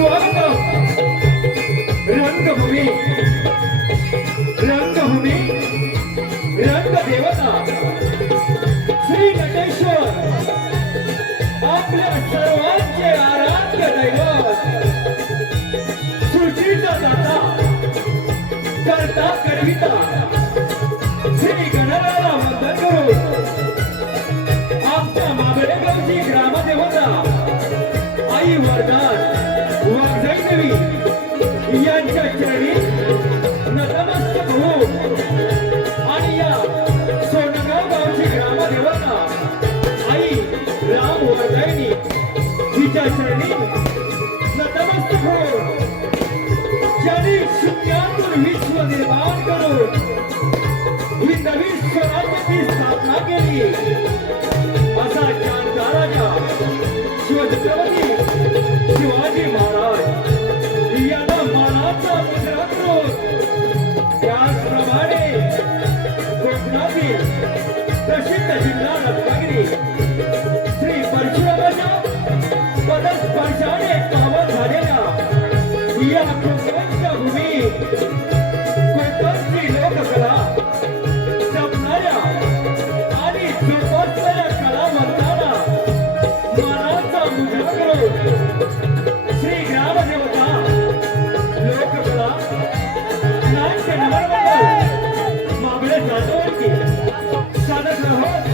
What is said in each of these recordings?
स्वागतम रंगभूमी रंगभूमी रंगदेवता श्री नटेश्वर आपल्या सर्वांचे आराध्य दैवत सृष्टीचा दाता करता करविता श्री गणरायाला वंदन करून आमच्या माबळेगावची ग्रामदेवता आई वरदान वाघजाई देवी यांच्या चरणी नतमस्तक होऊन आणि या सोनगाव गावची ग्रामदेवता आई राम वरदायनी हिच्या चरणी नतमस्तक होऊन ज्यांनी शून्यातून विश्व निर्माण करून ही नवी स्वराज्याची स्थापना केली असा जानता राजा शिवछत्रपती शिवाजी महाराज यांना मानाचा मुजरा करून त्याचप्रमाणे कोकणातील प्रसिद्ध जिल्हा रत्नागिरी श्री परशुरामाच्या पदस्पर्शाने पावन झालेल्या या कोकणच्या भूमी कोकणची लोककला जपणाऱ्या आणि जोपासणाऱ्या कलावंतांना मानाचा मुजरा करून श्री ग्रामदेवता लोककला नाट्य नगरमंडळ मागळे जाधवकी साधक आहोत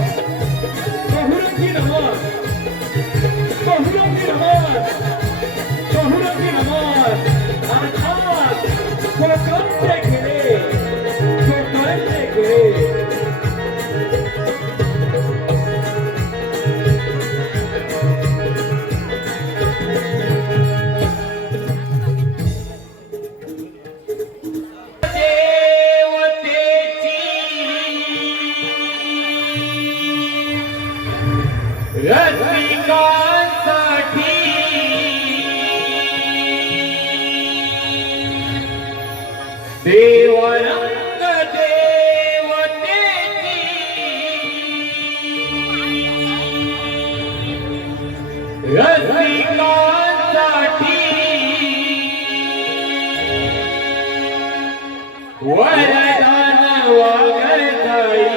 बहुरंगी नमन बहुरंगी नमन बहुरंगी नमन अर्थात कोकणचे खेळे कोकणचे खेळे देवरंग देवतेची रसिकांसाठी वरदान वागताई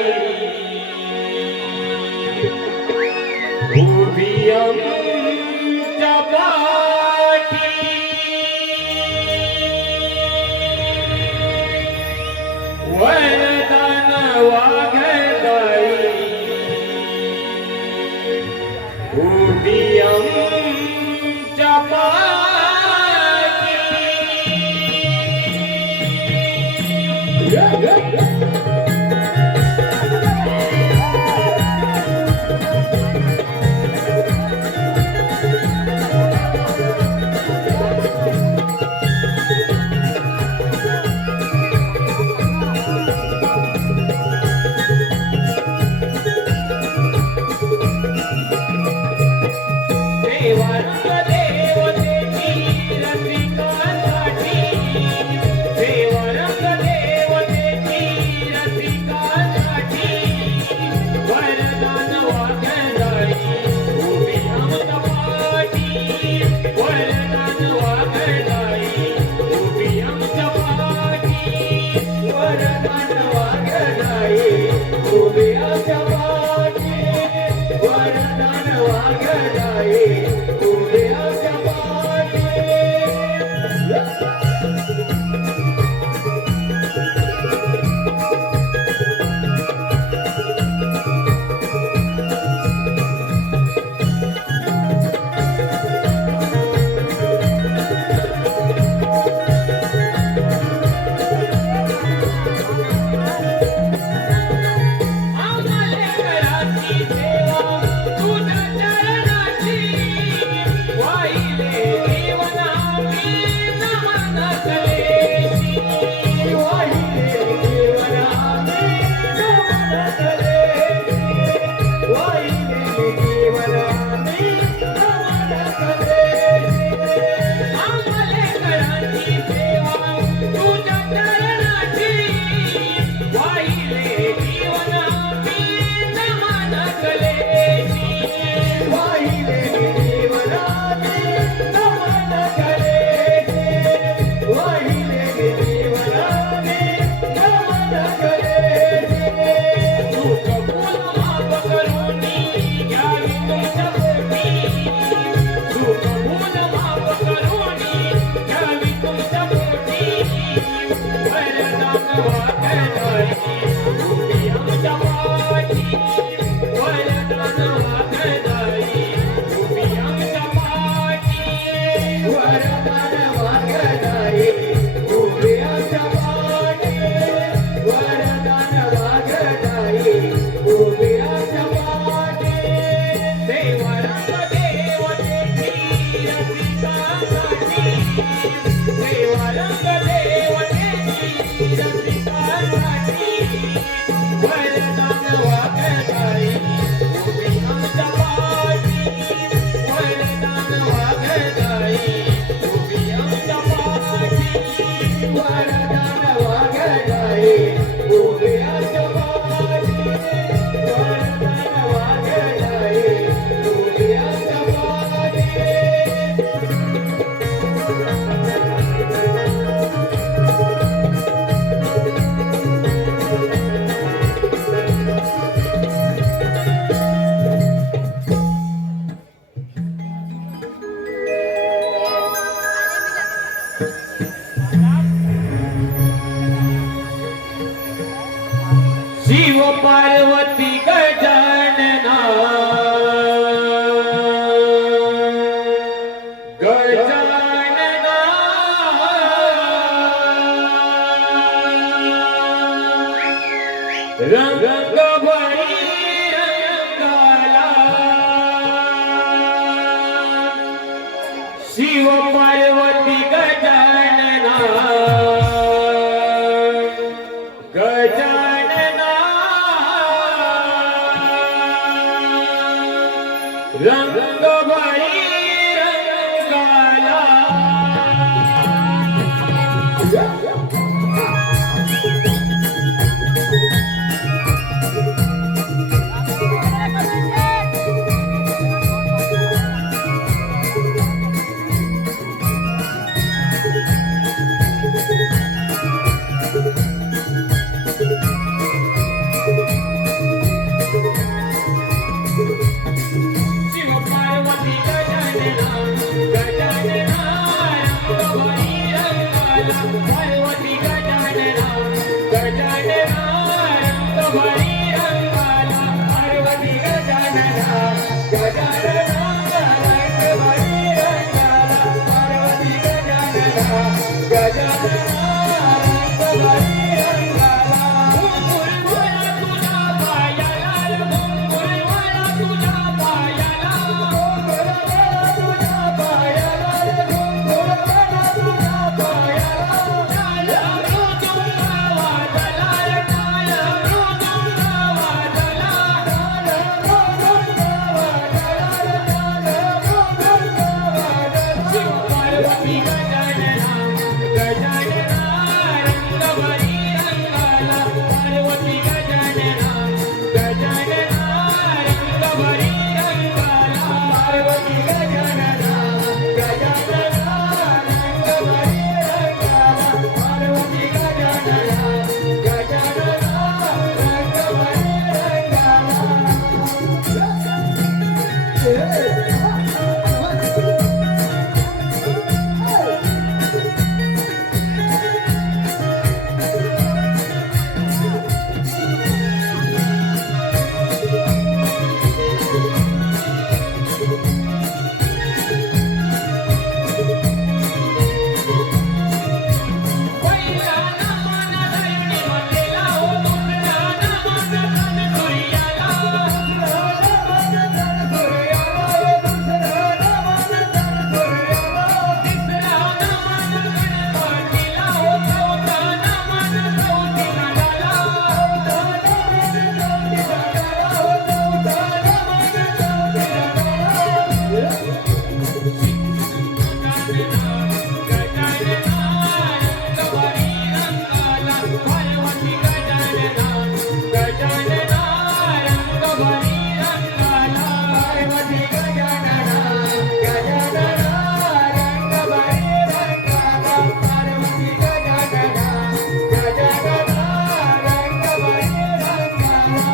उभी आमच्या पाठी वरदान वागताई उभी आमच्या पाठी वरदान वागदाई उभे पार्वती गजानना गजानना रंग भरी रंगाला शिव पार्वती गजानना गजानना रंग भरी रंगाला शिव पार्वती गजानना गजानना रंग भरी रंगाला पार्वती गजानना गजानना रंग भरी रंगाला पार्वती गजानना गजानना रंग भरी रंगाला पार्वती गजानना गजानना रंग भरी रंगाला घुंगुर मला तुझ्या पायाला घुंगुर मला तुझ्या पायाला घुंगुर मला तुझ्या पायाला घुंगुर मला तुझ्या पायाला टाळ मृदुंग वाजला टाळ मृदुंग वाजला टाळ मृदुंग वाजला टाळ मृदुंग वाजला शिव पार्वती गजानना गजानना रंग भरी रंगाला पार्वती गजानना गजानना रंग भरी रंगाला पार्वती गजानना गजानना रंग भरी रंगाला पार्वती गजानना गजानना रंग भरी पहिला नमन धरणी मतेला हो दुसरा नमन तन सूर्याला दुसरा नमन तन सूर्याला दुसरा नमन तन सूर्याला तिसरा नमन गणपतीला हो चौथा नमन चौथी गणाला चौथा नमन चौथी गणाला हो चौथा नमन चौथी गणाला गजानना रंग भरी रंगाला पार्वती गजानना गजानना रंग भरी रंगाला पार्वती गजानना गजानना रंग भरी रंगाला पार्वती गजानना गजानना रंग भरी रंगाला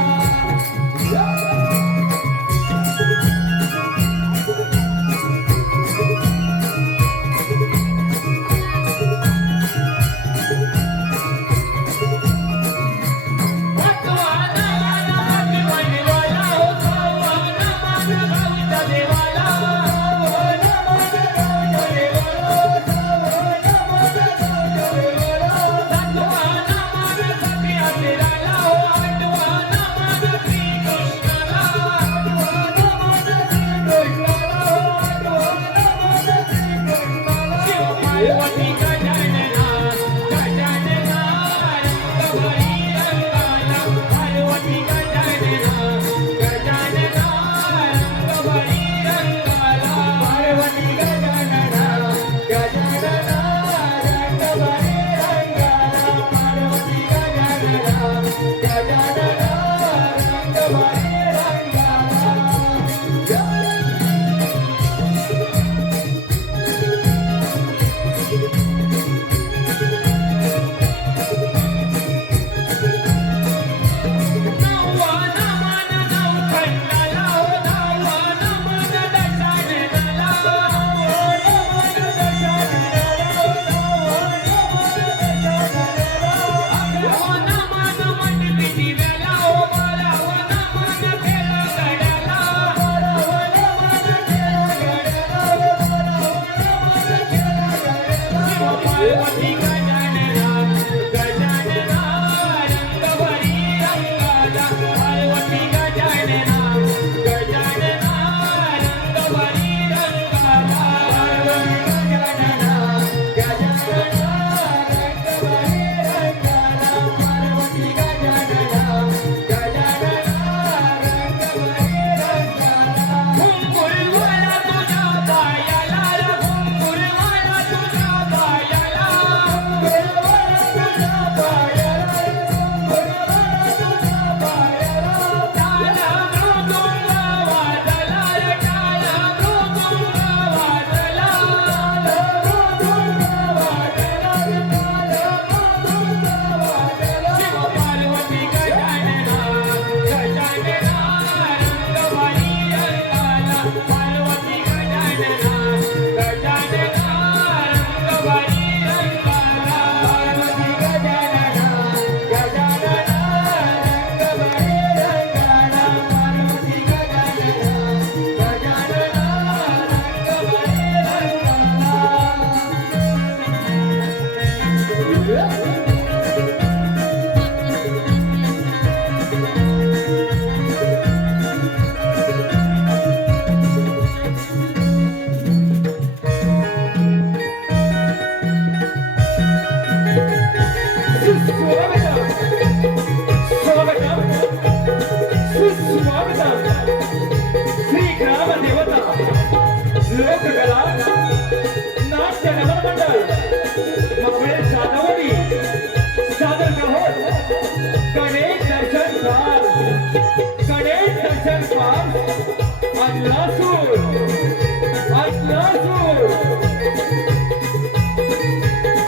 ऐकलासूर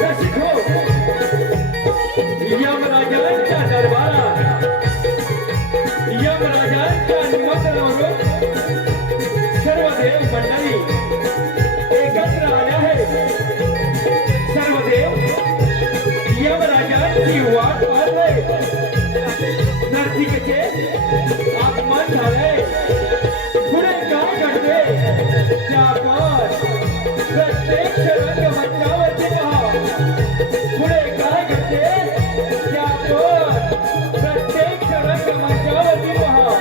रसिक हो यमराजांच्या दरबारात यमराजांच्या निमंत्रणावरून सर्व देव मंडळी एकत्र आले आहेत सर्व देव यमराजांची वाट पाहतोय नर्तिकेचे आगमन झालंय पुढे काय घडते त्या आपण प्रत्यक्ष रंगमंचावरती पहा पुढे काय घडते त्या आपण प्रत्यक्ष रंगमंचावरती पहा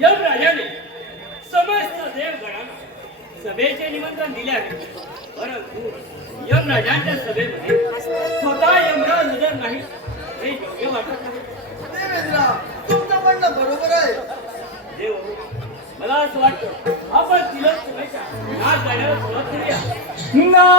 यमराजाने समस्त देवगणांना सभेचे निमंत्रण दिले आहे परंतु यमराजांच्या सभेमध्ये स्वतः यमराज हजर नाही हे योग्य वाटत नाही देवेंद्र तुमचं म्हणणं बरोबर आहे देव मला असं वाटतं आपण तिलक सभेच्या या गाण्याला सुरुवात करूया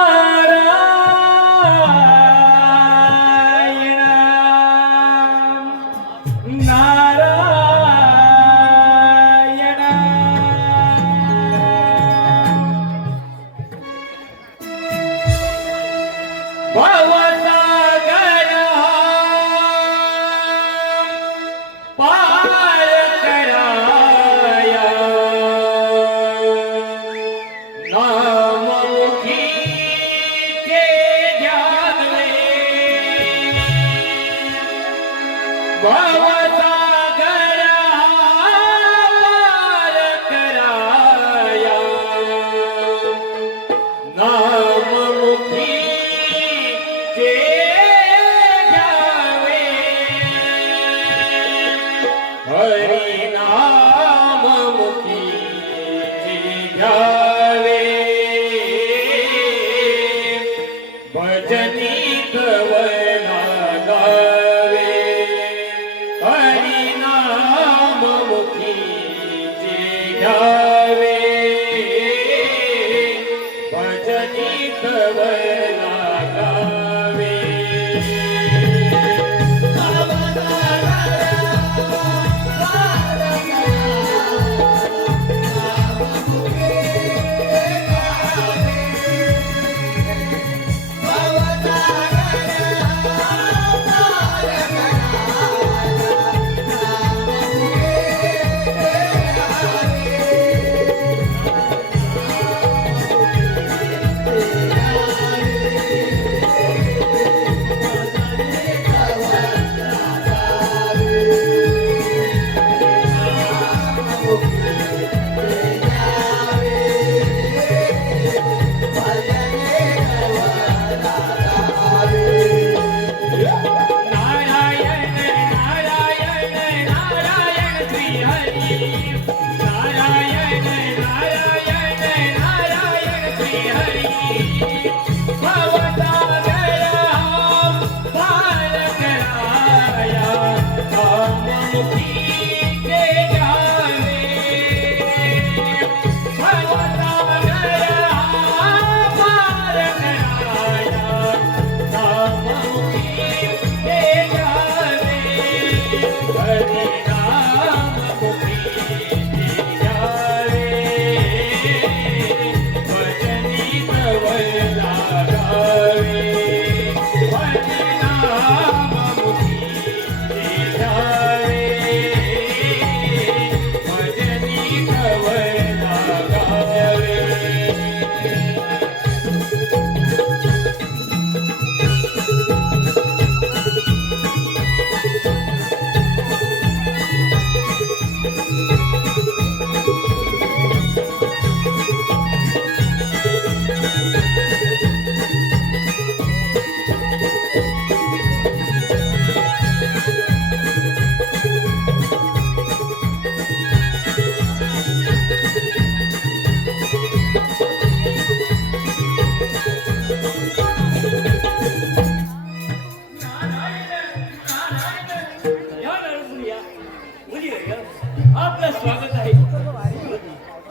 आपलं स्वागत आहे.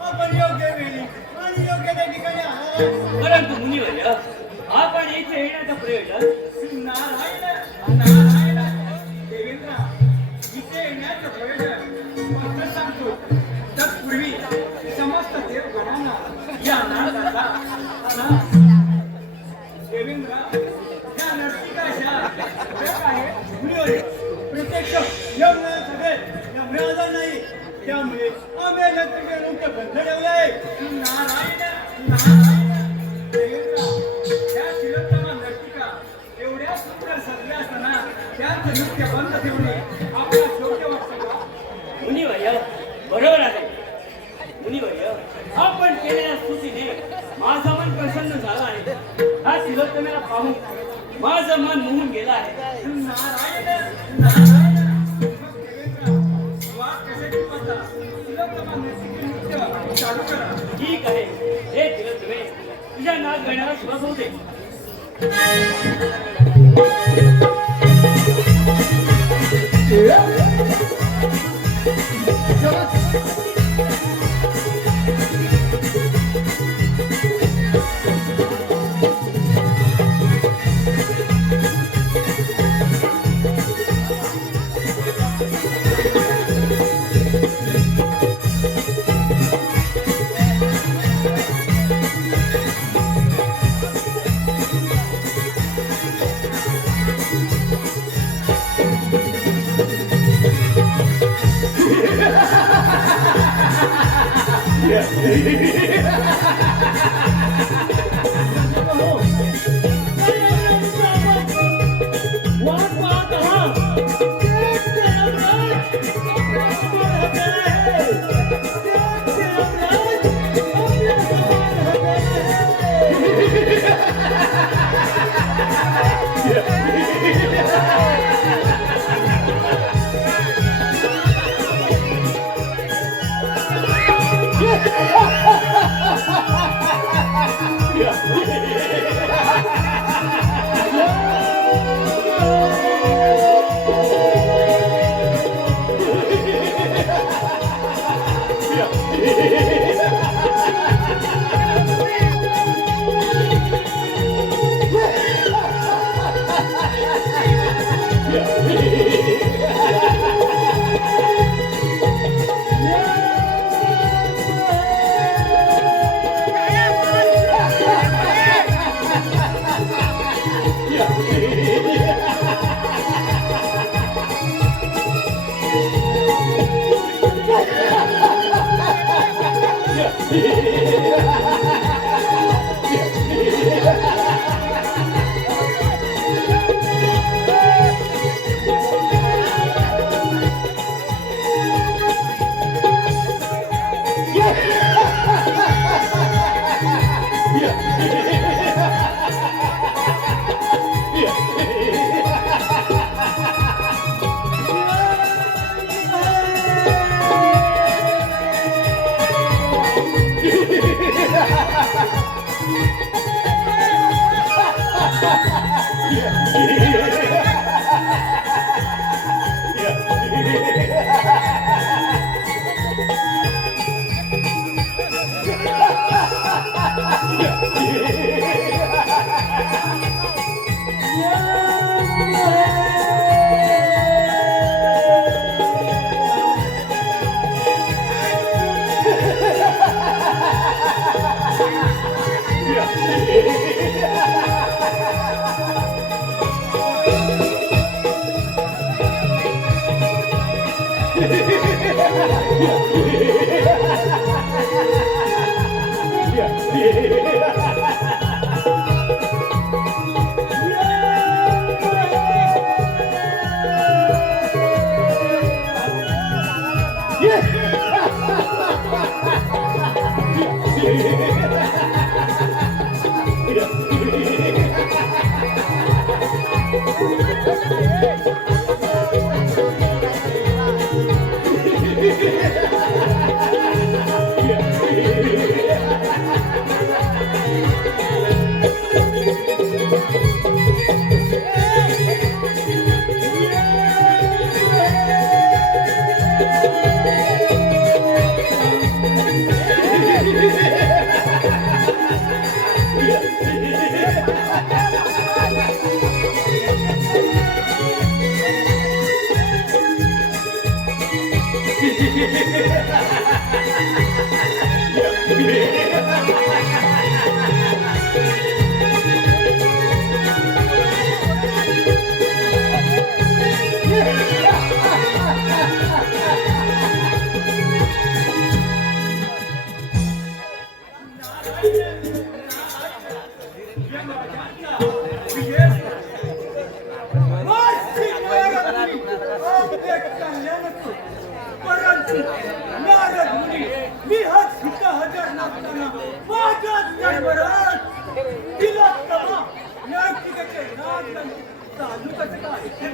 आपण योग्य वेळी आणि योग्य त्या ठिकाणी आला आहे. परंतु मुनिवर्य, आपण इथे येण्याचं प्रयोजन नारायण नारायण देवेंद्र, इथे येण्याचं प्रयोजन फक्त सांगतो. तत्पूर्वी समस्त देवगणांना या नारदाला देवेंद्र या नर्तिकाशा एक आहे. मुनिवर्य, प्रत्यक्ष यज्ञ सगळे यमराजा नाही, त्यामुळे आम्ही नर्तिके मुक्त बंद ठेवले आहे. नारायण नारायण देवेंद्र, त्या तिलोत्तमा नर्तिका एवढ्या सुंदर सजल्या असताना त्यांचं नृत्य बंद ठेवणे आपल्याला योग्य वाटतं का? मुनिवर्य, बरोबर आहे. मुनिवर्य, आपण केलेल्या स्तुतीने माझं मन प्रसन्न झालं आहे. हा तिलोत्तमेला पाहून माझं मन मोहून गेलं आहे. नारायण नारायण, मग देवेंद्र वाट कशाची पडता? तिलोत्तमा नर्तिकी नृत्य चालू करा. ठीक आहे. हे तिलोत्तमे, तुझ्या नाच गाण्याला श्वास होते.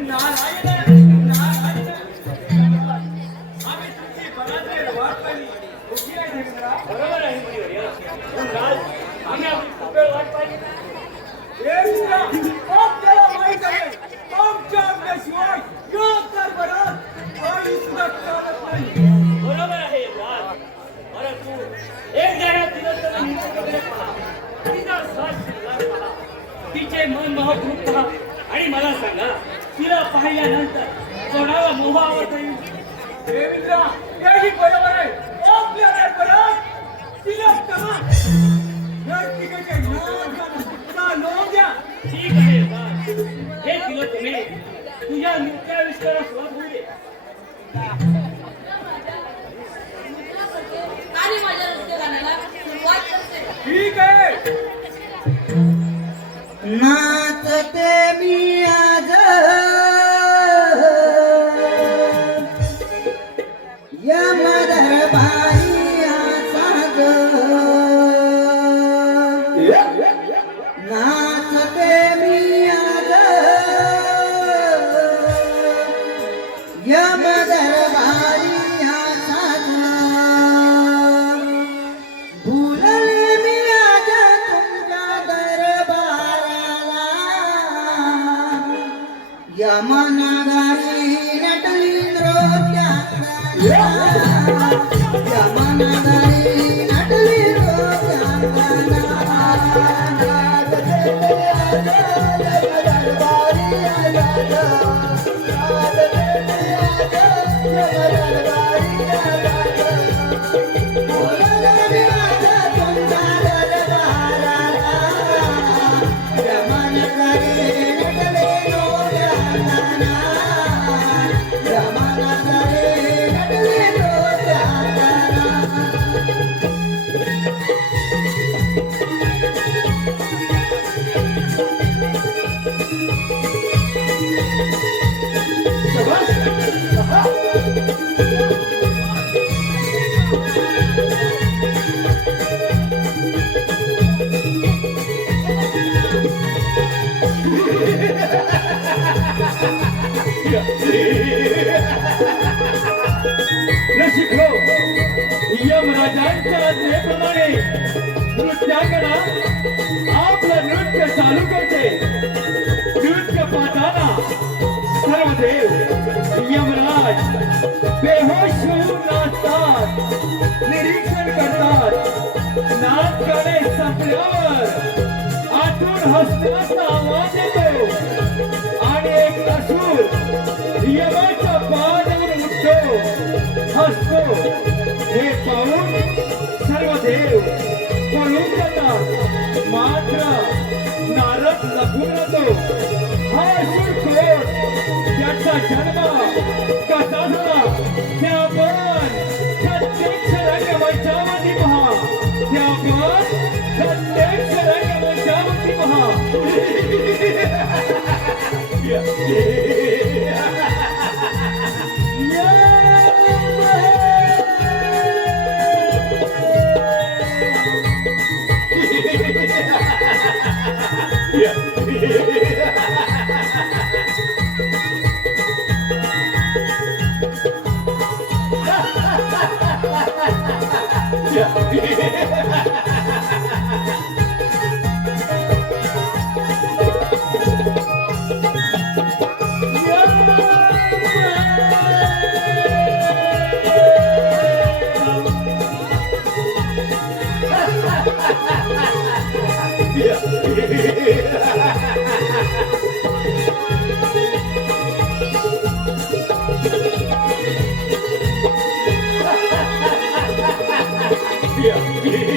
नारायण नारायण आम्ही तुमची बराच वाट पाहिली कुठे आहे देवेंद्रा? बरोबर आहे मुनिवर्य. पण राज, आम्ही आपली खूप वेळ वाट पाहिली. देवेंद्रा, आपल्याला माहित आहे आमच्या आपल्याशिवाय या दरबारात काही सुद्धा चालत नाही. बरोबर आहे राज. परंतु एक जरा तिला निमंत्रण पहा, तिचा साथ शिरला पहा, तिचे मनमोहक रूप पहा आणि मला सांगा, तिला पाहिल्यानंतर कोणाला मोह आवडता येईल? देवेंद्रा, हेही बरोबर आहे. आपल्या दरबारात तिला तमा नर्तिकेचे नाच नोंद द्या. ठीक आहे राज. हे तिला तुम्ही तुझ्या नृत्याविष्कारास वापरू दे. आणि माझ्या नृत्य गाण्याला सुरुवात करते. ठीक आहे. नाचते मी आज यम दरबारी साज नाचते मी आज यम दरबारी साज भूलले मी आज तुमच्या दरबाराला यमनगरी नटली नृत्यात यमनगरी नटली शिकलो यमराजांच्या आज्ञेप्रमाणे नृत्याकडा आपलं नृत्य चालू करते. नृत्य पाहताना सर्व देव यमराज बेहोश होऊन नाचतात, निरीक्षण करतात. नाच गाणे संपल्यावर आतून हसण्याचा आवाज येतो आणि एक असुर यमाच्या पायावर उठतो, हसतो. हे पाहून सर्व देव पळून जातात. मात्र नारद लपून राहतो. हा असुर कोण, त्याचा जन्म कसा झाला ते आपण प्रत्यक्ष रंगमंचावरती पहा. ते आपण प्रत्यक्ष रंगमंचावरती पहा. Yeah.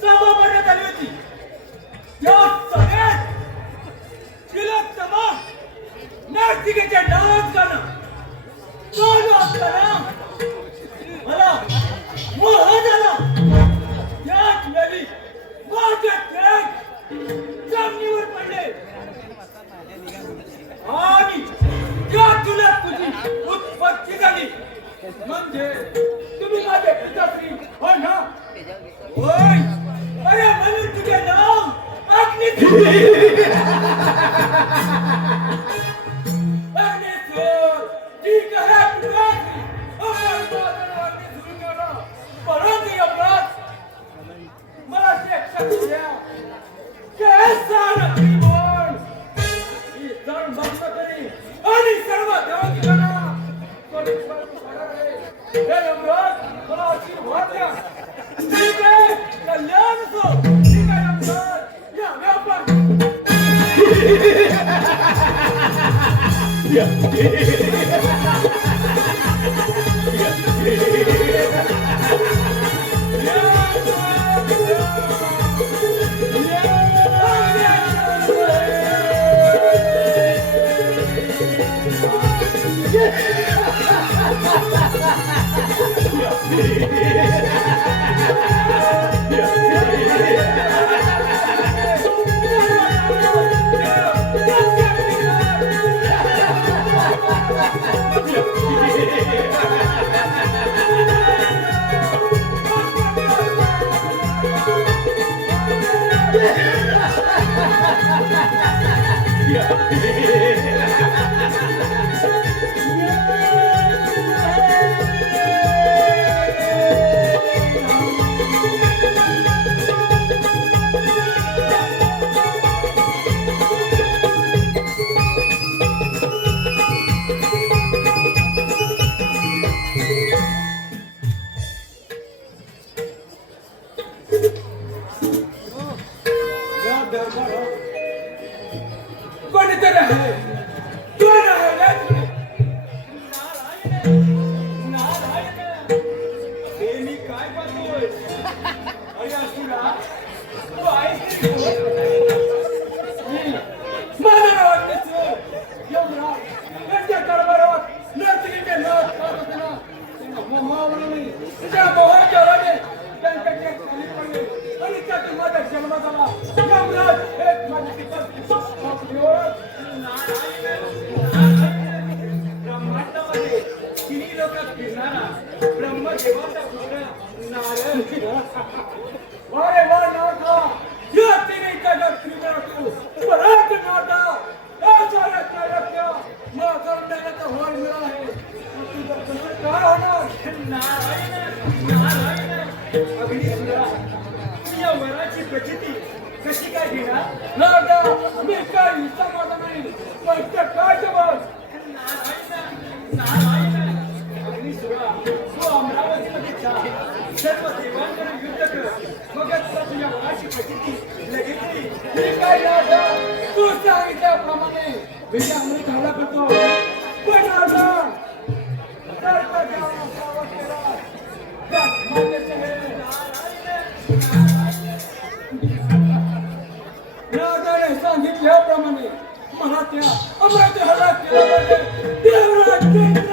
सभा भरण्यात आली होती. या सभेत तिलोत्तमा नर्तिकेचे डान्स गाणं चालू असताना मला मोह झाला. त्याच वेळी माझे थेट जमिनीवर पडले आणि त्या तुला तुझी उत्पत्ती झाली. म्हणजे तुम्ही माझे पिताश्री हो ना? होय. अरे म्हणून तुझे नाव अग्निसूर. अग्निसूर ठीक आहे पिताश्री. अग्निसूर करा. परंतु या अपराध मला ते शक्ती द्या. कैसा नक्कीबोल ही जण भक्त करी आणि सर्व देवतांना हे यमराज मला आशीर्वाद द्या. ठीक आहे कल्याण असो. ठीक आहे यमराज या व्यापार कोणीतरी आहे. कोण आहे रे तुम्ही? नारायण नारायण. हे मी काय पाहतोय? अरे असुरा तू आहेस तरी कोण? मला अग्निसूर यमराज यांच्या कारभारात नर्तकीचे नाच करत होते ना. त्यांना मोहावरणी त्या मोहाच्या राणे त्यांच्याकडे खाली पडले आणि त्यातून माझा जन्म झाला. यमराज हेच माझे पिता. ब्रह्मांडामध्ये तिन्ही लोकात फिरणारा ब्रह्मदेवाचा पुत्र नारायण. वारे वा नाथा या तिन्हीचा जग त्रिपुरा तू परत नाथा माझा अंड्याचा होर मिळा आहे. काय होणार? नारायण नारायण. अग्निसूरा तू या वराची प्रचिती कशी काय घेणार? नाथा मी काय हिस्सा माझा नाही. पण काय जबाब? नारायण नारायण. अग्निसूरा तू अमरावतीमध्ये जा. सर्व देवांकडे युद्ध कर. मगच तुझ्या वराची प्रचिती लगेच येईल. ठीक आहे नाथा तू सांगितल्याप्रमाणे मी अमृत हल्ला करतो. पण नाथा सांगितल्याप्रमाणे मला त्या अमृत हल्ला केला पाहिजे. देवराज चंद्र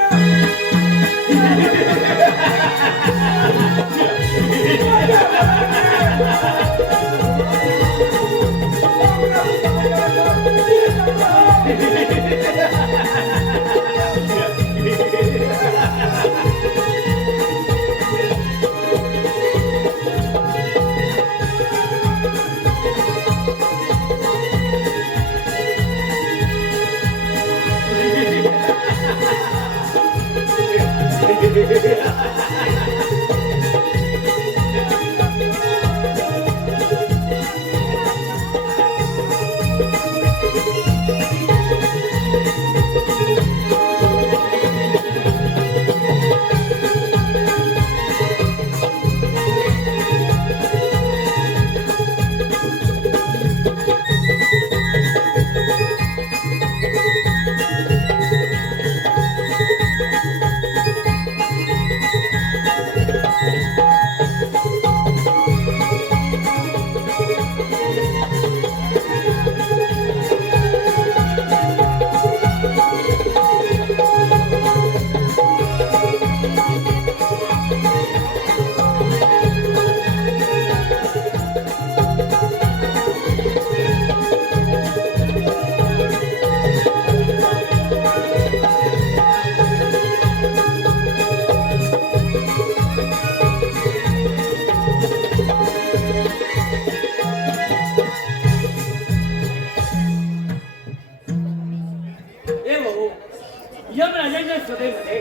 सभेमध्ये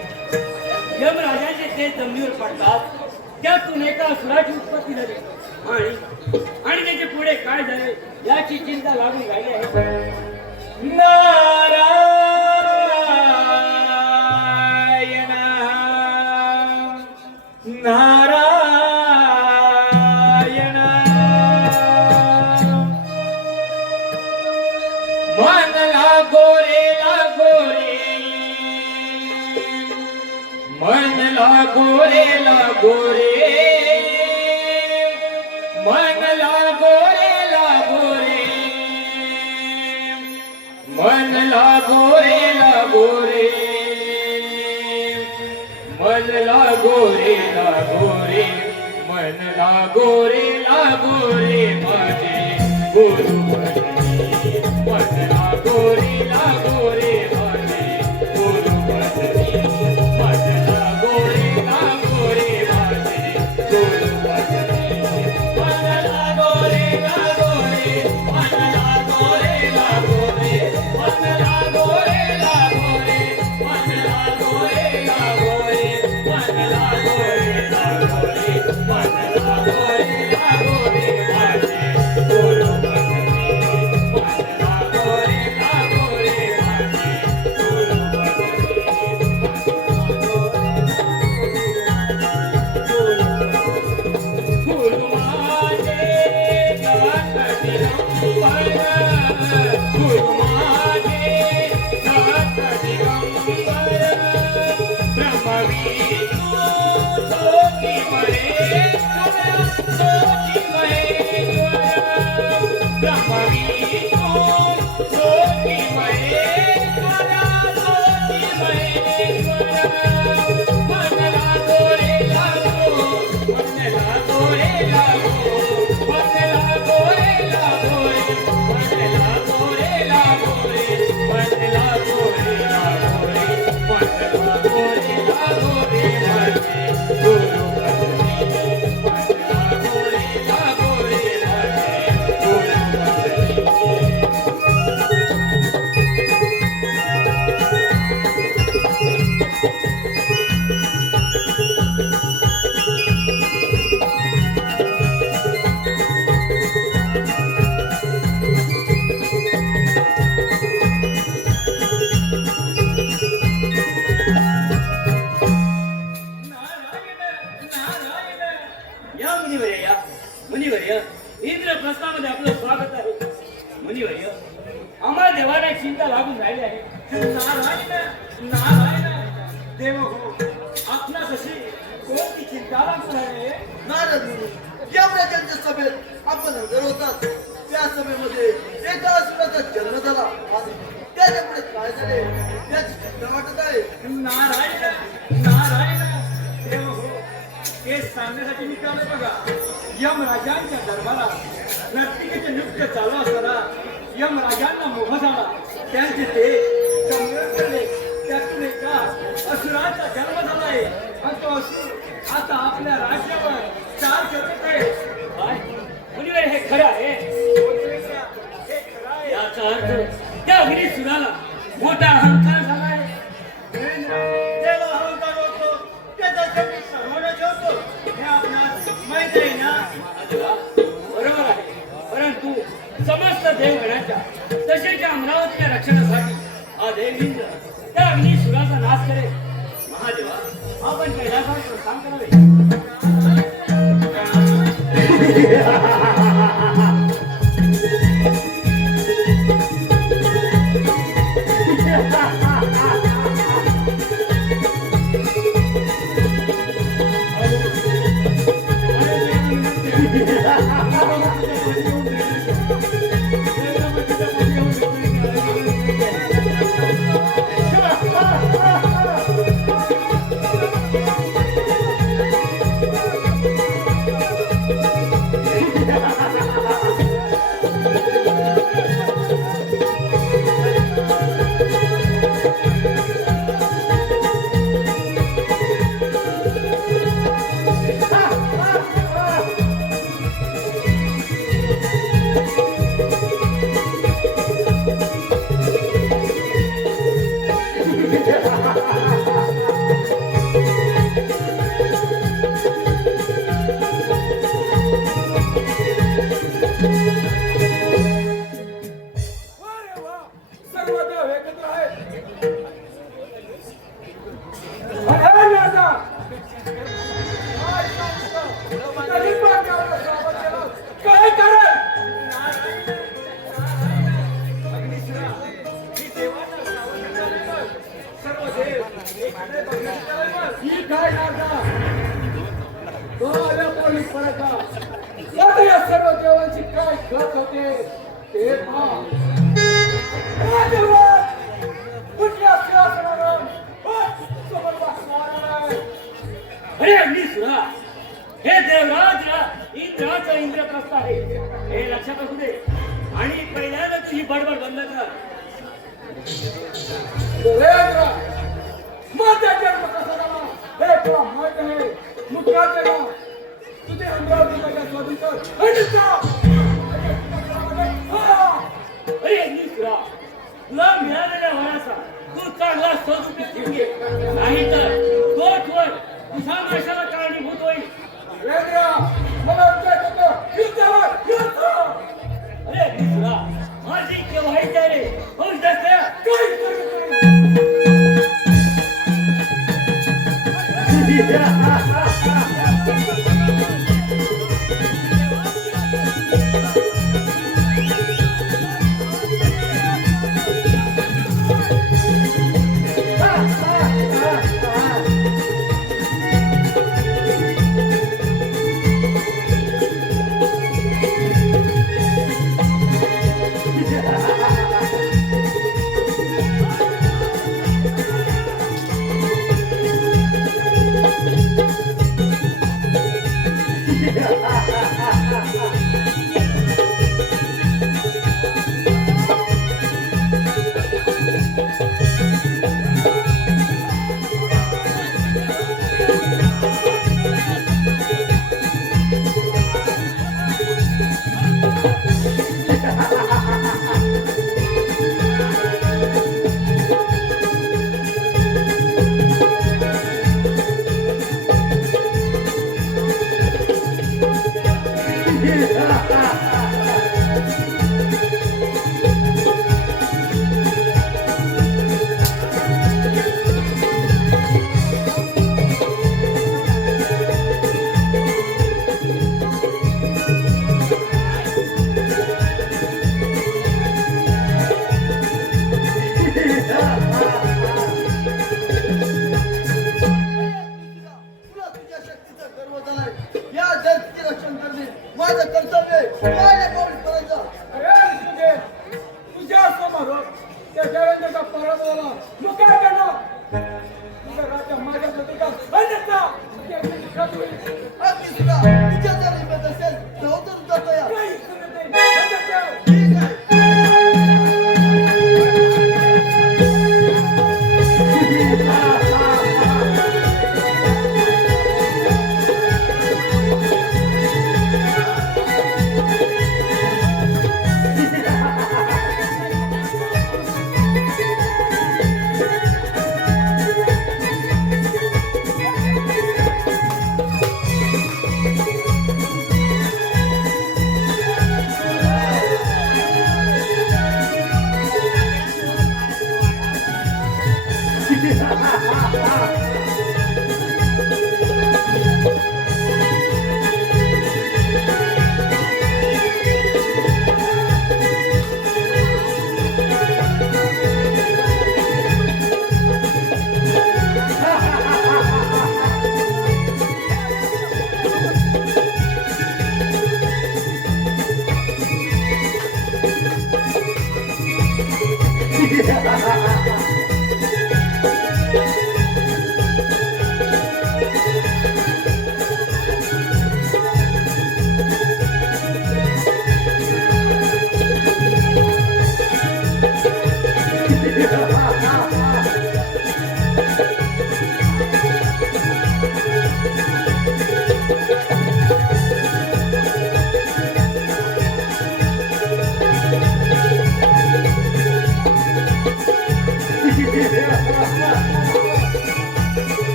यमराजाचे ते जमिनीवर पडतात. त्यातून एका असुराची उत्पत्ती झाली आणि त्याचे पुढे काय झाले याची चिंता लागून राहिली आहे. नारायण नारायण मन लागो रे मन लागो रे मन लागो रे मन लागो रे मन लागो रे मन लागो रे माझे गुरु बदनी मन लागो रे माझे गुरु बदनी मन लागो रे माझे गुरु बदनी मन लागो रे मन लागो रे मन लागो रे मन लागो रे मन लागो रे मन लागो रे माझे गुरु बदनी मन लागो रे माझे गुरु बदनी गुरु माझे जगत दिगंबर गुरु माझे जगत दिगंबर ब्रह्मविष्णू ज्योती महेश्वर ब्रह्मविष्णू ज्योती महेश्वर मन लागो रे मन लागो रे मन लागो रे मन लागो रे मन लागो रे मन लागो रे माझे गुरु बदनी मन लागो रे माझे गुरु बदनी या मुनिवर्य इंद्रप्रस्थामध्ये आपलं स्वागत आहे. मुनिवर्य आम्हाला देवाला चिंता लागून राहिली आहे. नारायण देव हो आपला कशी कोणती चिंता लागून आहे. नारद मुनी यमराजांच्या सभेत आपण हजर होतात. त्या सभेमध्ये एका असुराचा जन्म झाला आणि त्याच्यापुढे काय झाले त्याची चिंता वाटत आहे. नारायण देव हो हे सांगण्यासाठी मी काल बघा यमराजांच्या दरबारात नर्तिकेचे नृत्य चालू असताना यमराजांना मोह झाला. त्यांचे ते कमळ पडले. त्यातून एका असुराचा जन्म झाला आहे आणि तो असुर आता आपल्या राज्यावर चाल करत आहे. काय मुनिवर्य हे खरं आहे. हे खरं आहे. याचा अर्थ त्या अग्निसुराला मोठा अहंकार झाला आहे. देवा अहंकार होतो त्याचा शेवटी सर्वनाश होतो हे आपणास माहित आहे ना. महादेवा, बरोबर आहे. परंतु समस्त देवगणाच्या तसेच अमरावतीच्या रक्षणासाठी हा देवेंद्र त्या अग्निसुराचा नाश करेल. महादेवा आपण कैलासावर प्रस्थान करावे. पडत आता या सर्व देवांची काय गत होते ते पहा. हे देवराज, कुठल्या सिंहासनावर समोर बसणार आहे? अरे मी सुद्धा हे देवराज इंद्राचं इंद्रप्रस्थ आहे हे लक्षात असू दे. आणि पहिल्यांदा तुझी बडबड बंद कर. देवेंद्र, माझ्या जन्म कसा झाला हे तुला माहित आहे. मुद्राचे नाव तुझे अमरावतीच्या स्वाधीन अरे मी सुद्धा तुला मिळालेल्या वराचा तू चांगला सदुपयोग घेऊन घे. नाहीतर तोच वर तुझ्या नाशाला कारणीभूत होईल. मला युद्धावर युद्ध. अरे मी सुद्धा माझी केव्हाही तयारी होऊन जाते. काही करू तुला तुझ्या शक्तीचा गर्व झालाय. या जगतीचे रक्षण करणे माझं कर्तव्य आहे. माझ्या पाऊलपर्यंत जा. अरे तुझे तुझ्या समोर त्या देवेंद्रचा पराभवाला मग काय करणार? तुझ्या राज्य माझ्या प्रतीकात अन्यथा अगदी सुद्धा तुझ्या जर हिंमत असेल तर उतरून जातो या. काही सुनत नाही. अन्यथा ठीक आहे.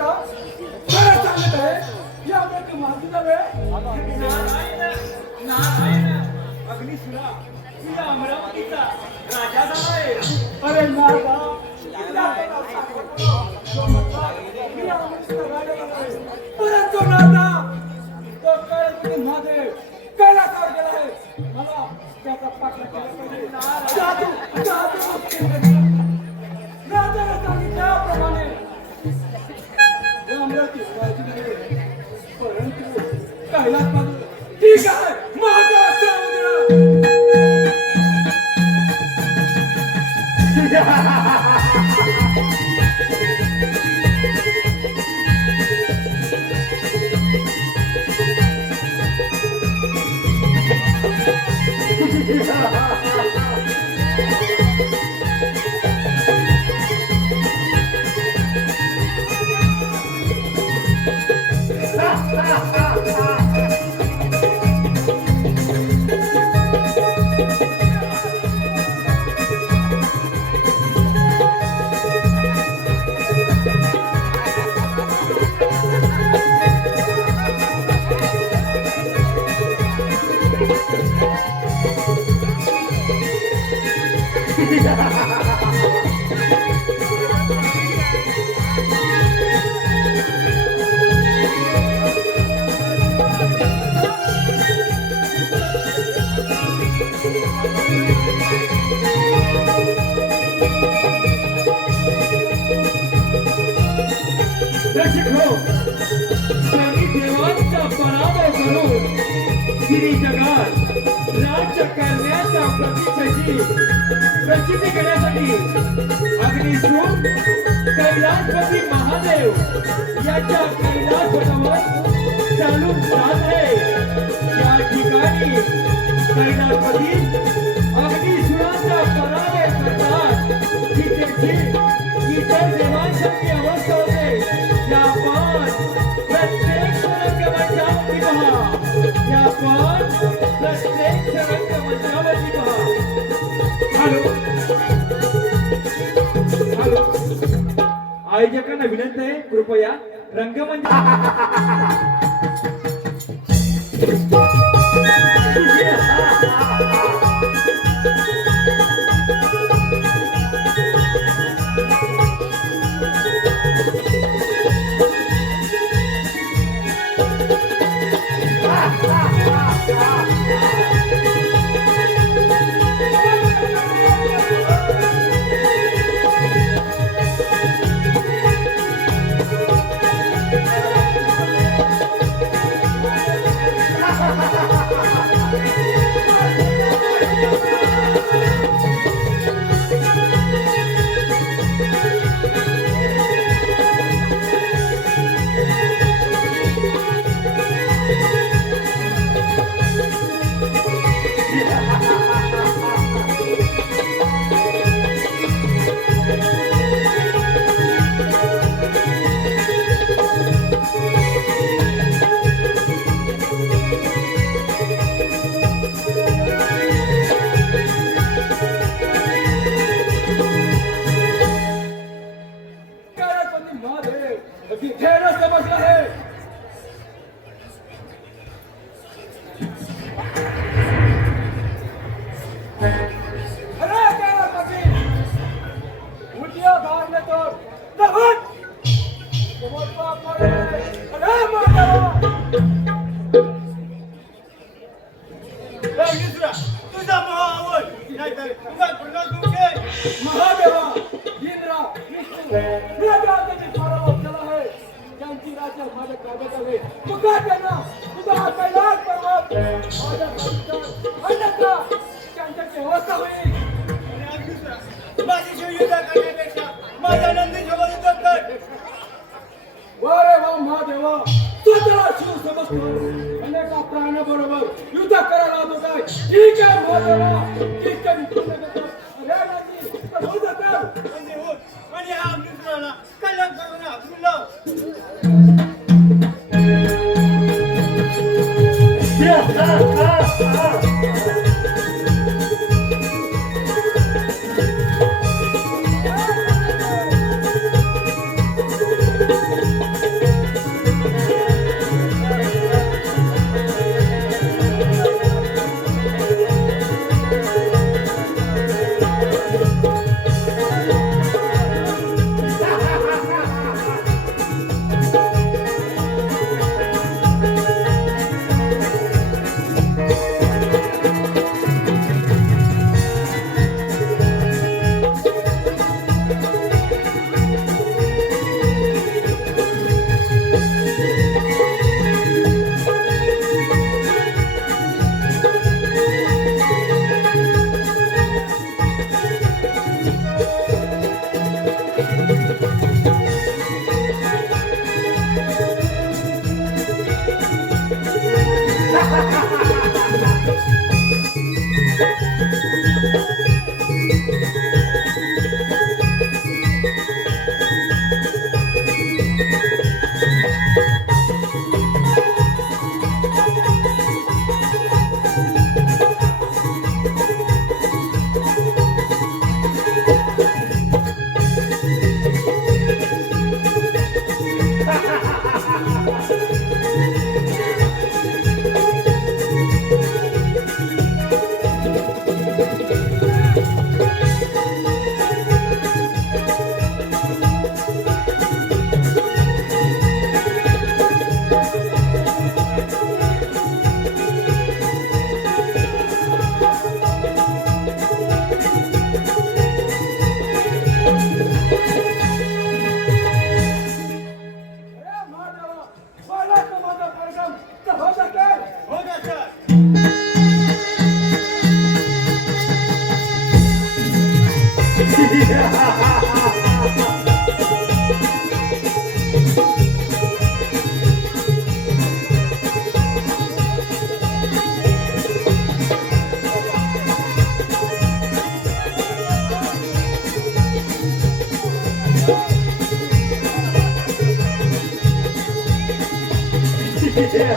का खरं सांगत आहे यामुळे तू माझीचा वेळ नारायण नारायण अग्निसुरा तुझ्या अमरावतीचा राजा झाला आहे. अरे माझा तुला आता नाव सांगतो. तो म्हणला, मी अमृतसर राजाला आहे. परंतु नाथा तो कळत महादेव कैलासावर गेला आहे. मला त्याचा पाठला केला पाहिजे. जादू जादू राजाला सांगितल्याप्रमाणे अमरावती राहायची नाही. परंतु कैलास बाजू ठीक आहे माझा रसिक हो, त्यांनी देवांचा पराभव करून हिरी जगात राज्य करण्याच्या प्रतीक्षेची प्रचिती करण्यासाठी अग्निसूर कैलासपती महादेव याच्या कैलासपदावर चालून जात आहे. या ठिकाणी कैलासपती अग्निसुराचा पराभव करतात. ही त्याची इतर देवांसाठी अवस्था होते. या पण प्रत्येक रंगमंचावरती पहा. या पण प्रत्येक रंगमंचावरती पहा. हॅलो हॅलो आयोजकांना विनंती आहे कृपया रंगमंच तुझा महाआवड नाहीतर तुझा प्रकाश तुझे महादेवा इंद्रा विष्णू या देवतांनी पराभव केला आहे. त्यांची राज्य माझ्या ताब्यात आले. तू काय त्यांना तुझा हा कैलास पर्वत माझ्या ताब्यात अन्यथा त्यांच्याची अवस्था होईल. माझी शिव युद्ध करण्यापेक्षा माझ्या नंदी सोबत युद्ध कर. वारे वा महादेवा स्वतःला शिव समजतो अनेका प्राण्याबरोबर युद्ध करायला होतो काय. ठीक आहे महादेवा ठीक आहे विष्णू नका. अरे नंदी तर होऊ जातं आणि हा अमृतसराला कल्याण करून हाकलून लाव. या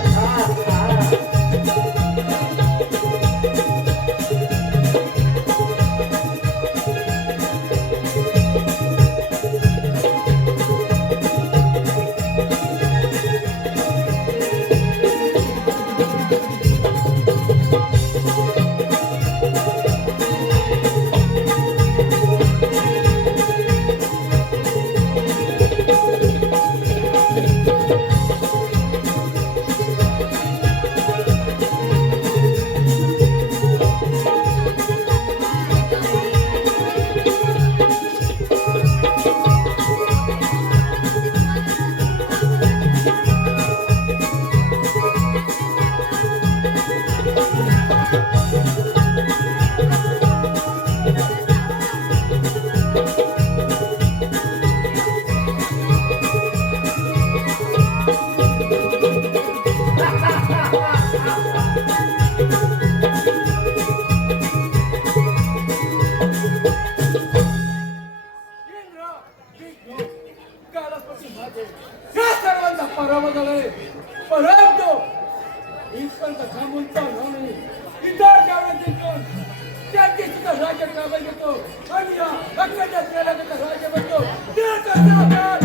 सर्वांचा पराभव झालाय, परंतु इथपर्यंत थांबून चालणार नाही. इतर गावात जिंकून त्यांची सुद्धा राज्य ताब्यात घेतो आणि या हक्काच्या स्त्रियांना राज्य बनतो. ते कसं होणार?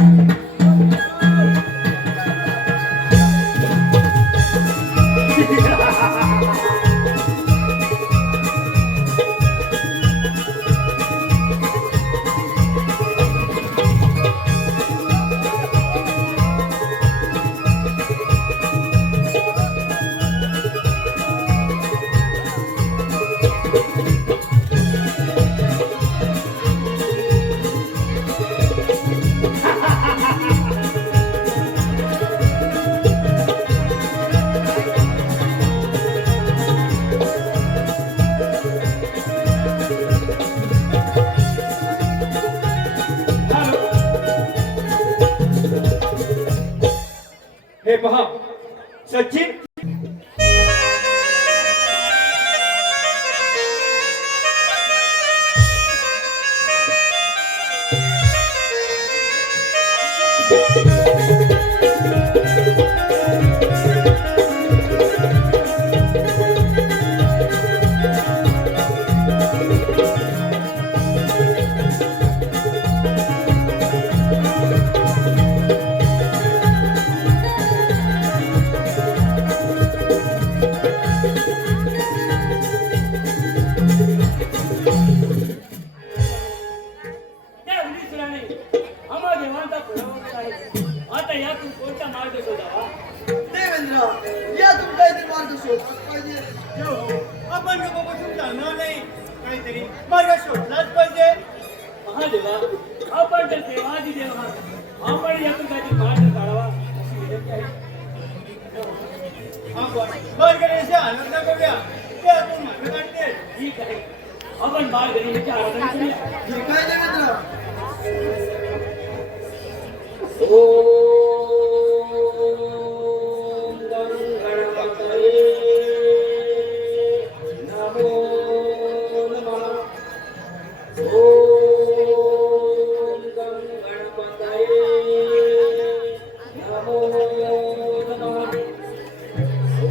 हे पहा सचिन त्या विनिसुराने आम्हा देवांचा पराभव केला आहे. आता यातून कोणता मार्ग शोधावा? देवेंद्र यातून काहीतरी मार्ग शोधलाच पाहिजे. आपण गप्पापासून चालणार नाही, काहीतरी मार्ग शोधलाच पाहिजे. महादेवा, आपण तर देवादी देव आहात. आपण यातून काहीतरी मार्ग काढावा अशी विनंती आहे. आपण बालगणेशची आनंद करूया, त्यातून मार्ग काढते. ठीक आहे, आपण बाळ गणेशाची आराधना करूया. ठीक आहे देवेंद्र. ओम गणपतये नमो नमः. ओम गणपतये नमो नमः.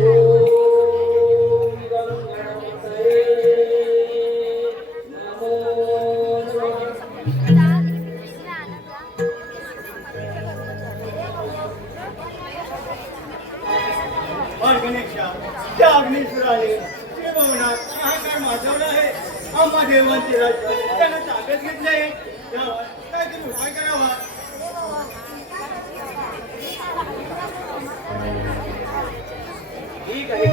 ओम गणपतये नमो नमः. बालगणेशा, त्या अग्निसुराने त्रिभुवनात अहंकार माजवला आहे. आम्हा देवांचे राज्य त्यानं ताब्यात घेतले आहे. त्यावर काहीतरी उपाय करावा. ठीक आहे.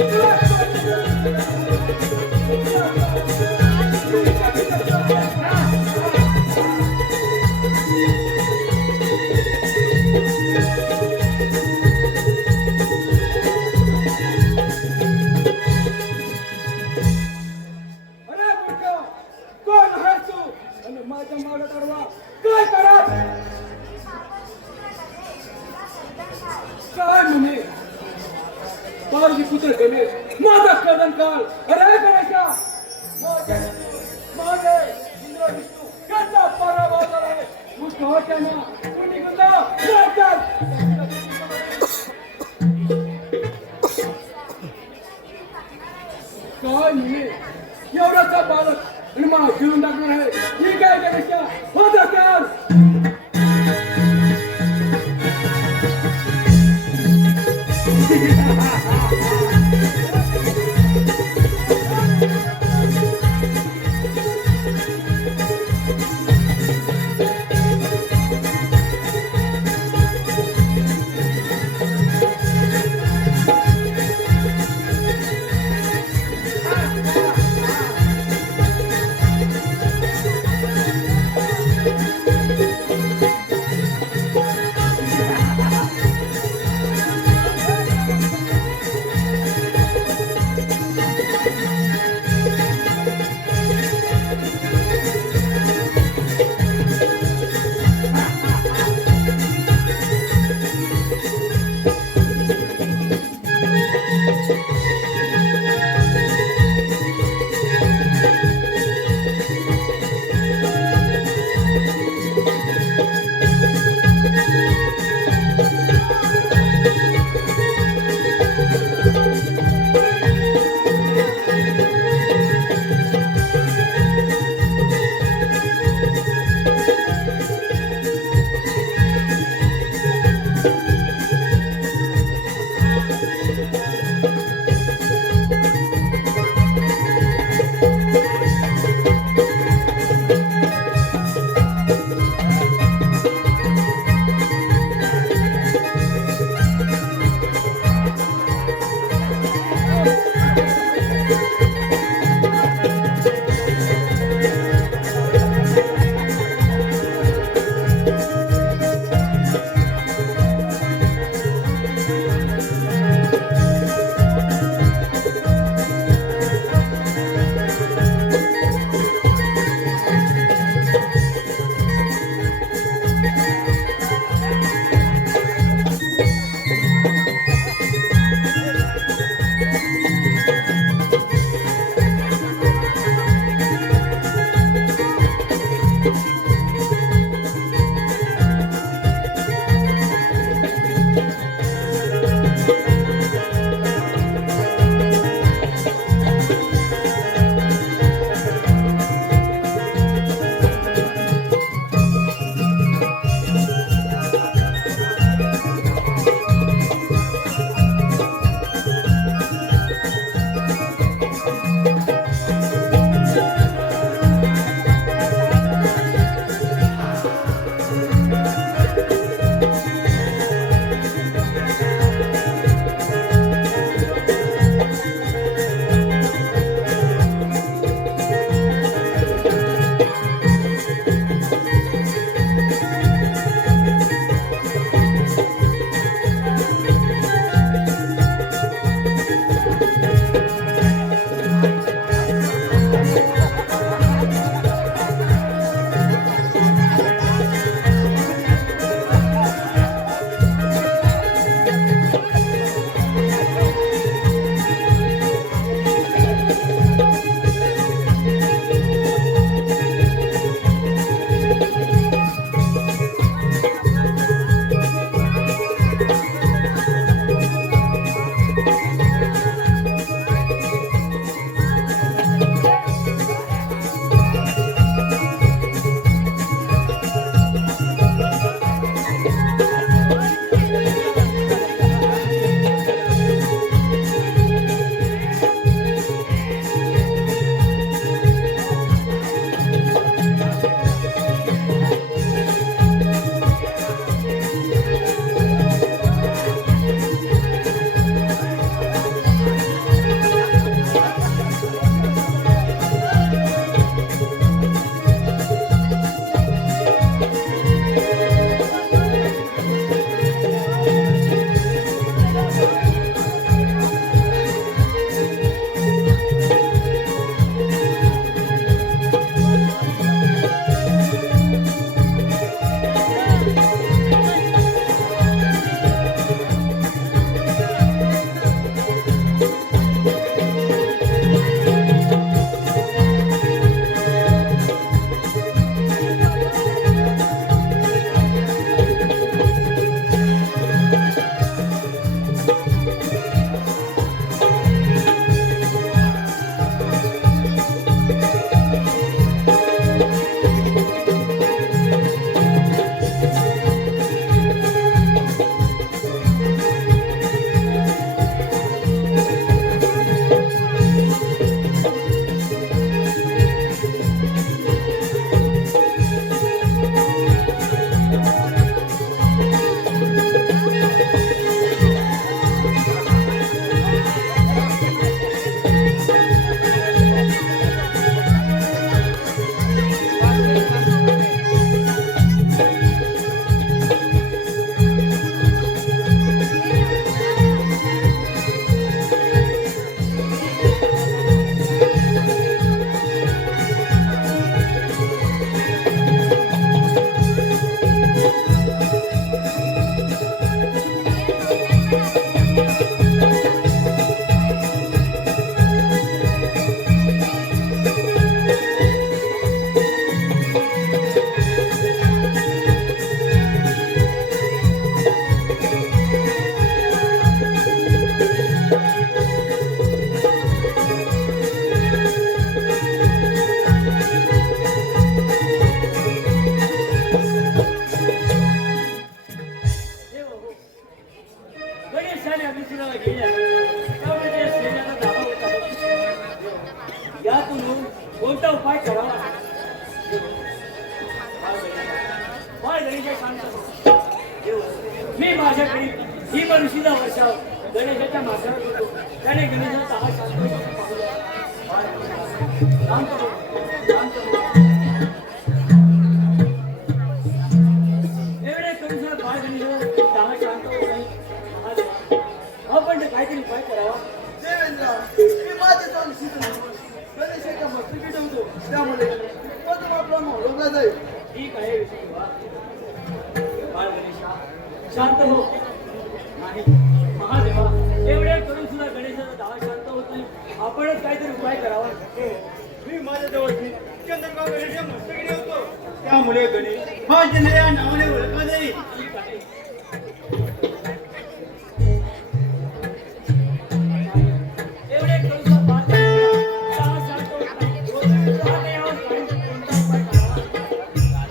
Let's go! काल अरे गणेशा माझे इंद्र विष्णू यांचा पराभव झाला तू सहजतेनं तू निघून जा काय मी एवढाचा बालक आणि मला घेऊन टाकणार आहे ठीक आहे गणेशा हो दरकार यातून कोणता उपाय करावा बाळ गणेशा शांत हो. मी माझ्याकडे ही मनुष्यचा वर्षाव गणेशाच्या माथ्यावर होतो. त्याने गणेशाचा हा शांत शांत हो. शांत हो. एवढे करून जर बाळ गणेश दहा शांत होत नाही आपण काहीतरी उपाय करावा. देवेंद्र मी माझे काम शिकलो गणेशाच्या मस्तकी ठेवतो त्यामुळे प्रथम आपला मोडवला जाईल. ठीक आहे विष्णुवा. बाळ गणेशा शांत हो. नाही महादेवा एवढे करून सुद्धा गणेशाचा दहा शांत होत नाही. आपणच काहीतरी उपाय करावा. मी माझ्या जवळची चंद्रकांत गणेशा मस्तकी ठेवतो त्यामुळे गणेश हा जिल्हा या नावाने ओळखला जाईल. ठीक आहे. एवढे करून सुद्धा बाळ गणेशा दहा शांत होत नाही. आता यावर काहीतरी कोणता उपाय करावा.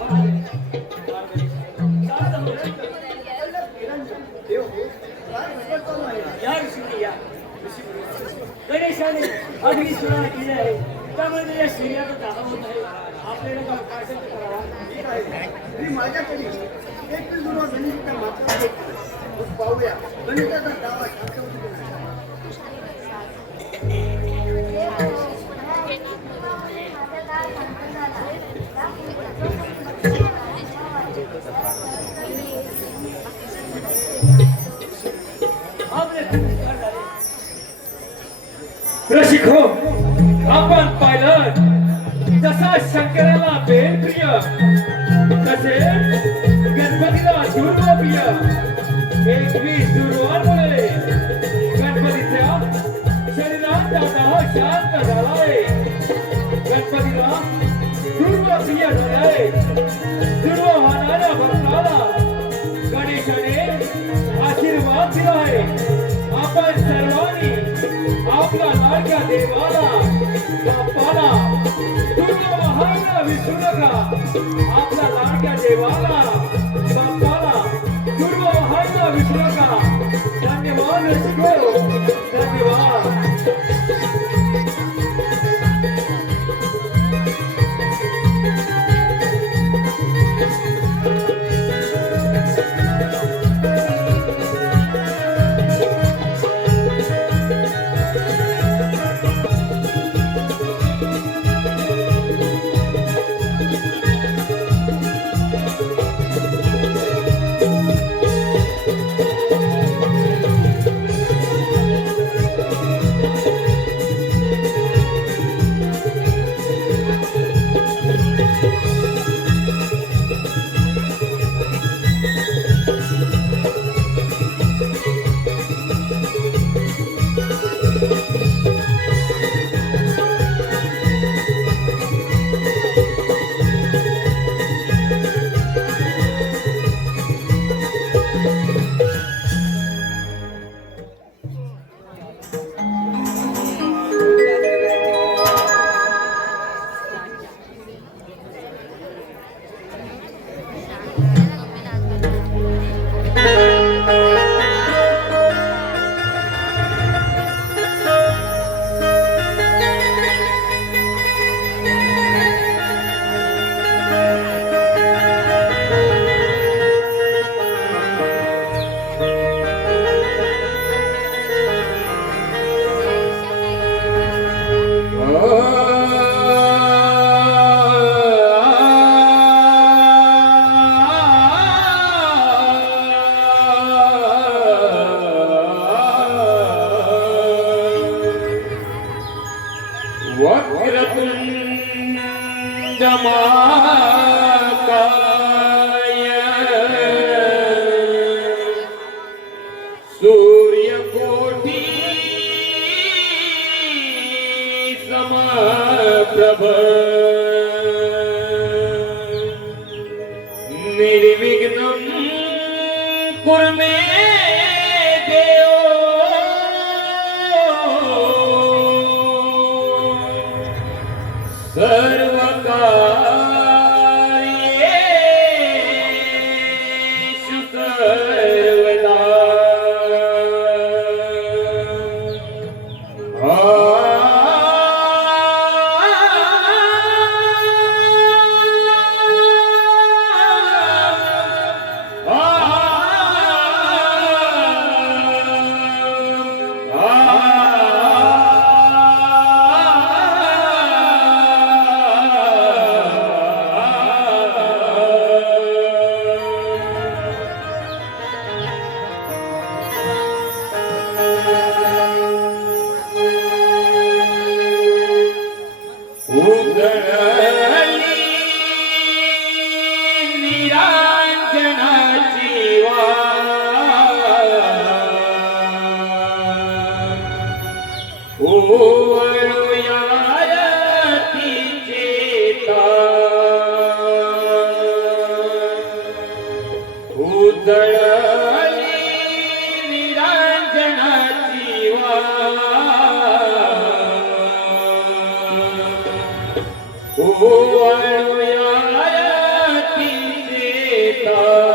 बाळ गणेशा शांत हो. देव काय विचार चालू आहे? या ऋषीने या गणेशाने अगदी सुधारणा केली आहे. त्यामुळे त्या शरीराचा दावा होत आहे. आपल्याला काय उपाय करावा. ठीक आहे मी माझ्याकडे एक जुना गणेशाच्या माथ्यावर मग पाहूया गणेशाचा दावा शांत होतो की नाही. आपले नमस्कार झाले. रसिको आपण पाहिलं जसा शंकराला बेल प्रिय तसे गणपतीला दुर्वा प्रिय. 21 दुर्वांमुळे गणपतीच्या शरीराचा दाह शांत झालाय. गणपतीला दुर्वा प्रिय झालाय. दुर्वा होणाऱ्या भक्ताला गणेशाने आशीर्वाद दिलाय. आपण सर्वांनी आपल्या लाडक्या देवाला बाप्पाला दुर्वा व्हायला विसरू नका. आपल्या लाडक्या देवाला बाप्पाला दुर्वा व्हायला विसरू नका. धन्यवाद रसिको. धन्यवाद. वक्रतुंड महाकाय सूर्यकोटि समप्रभ निर्विघ्नं कुरु मे सर्वकार्येषु सर्वदा ओवाळूया रतीचे तार उजळली निरांजनाची वाट ओवाळूया रतीचे तार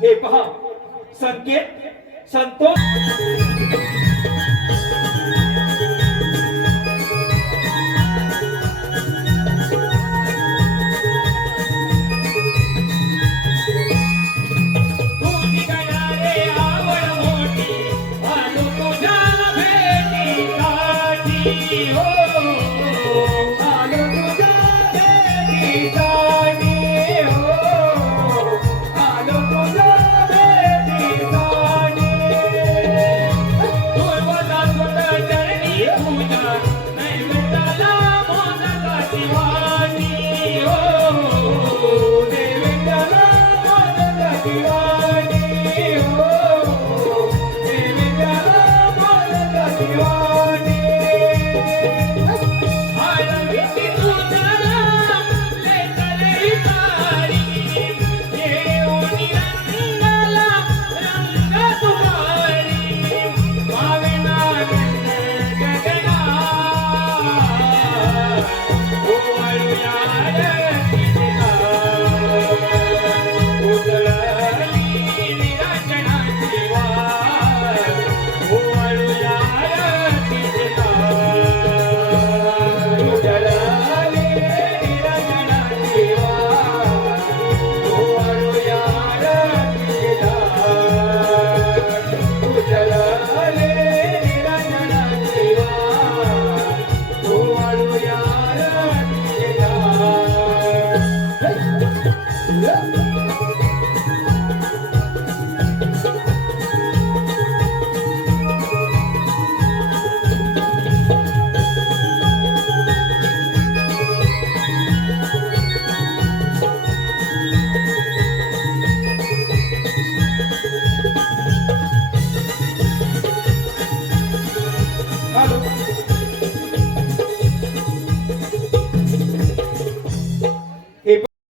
हे पहा संकेत संतोष तुझी गणारे आवड मोठी आलो तुझ्या भेटीसाठी हो आलो तुझ्या भेटीसाठी हो आलो तुझ्या भेटीसाठी पूर्वजा स्वतः चरणी पूजा नैवेद्याला मोदकाची वाटी हो देवेंद्राला मोदकाची वाटी हो देवेंद्राला मोदकाची वाटी आळवीची तुझ्याला लेकरे तारी येऊनी रंगाला रंग तुम्हारी भावना गगना ओवाळूया रतीला उजळली निरांजनाची वाट ओवाळूया रतीला उजळली निरंजनाची वाट ओवाळूया रतीला उजळली निरंजनाची वाट ओवाळूया रतीला हॅलो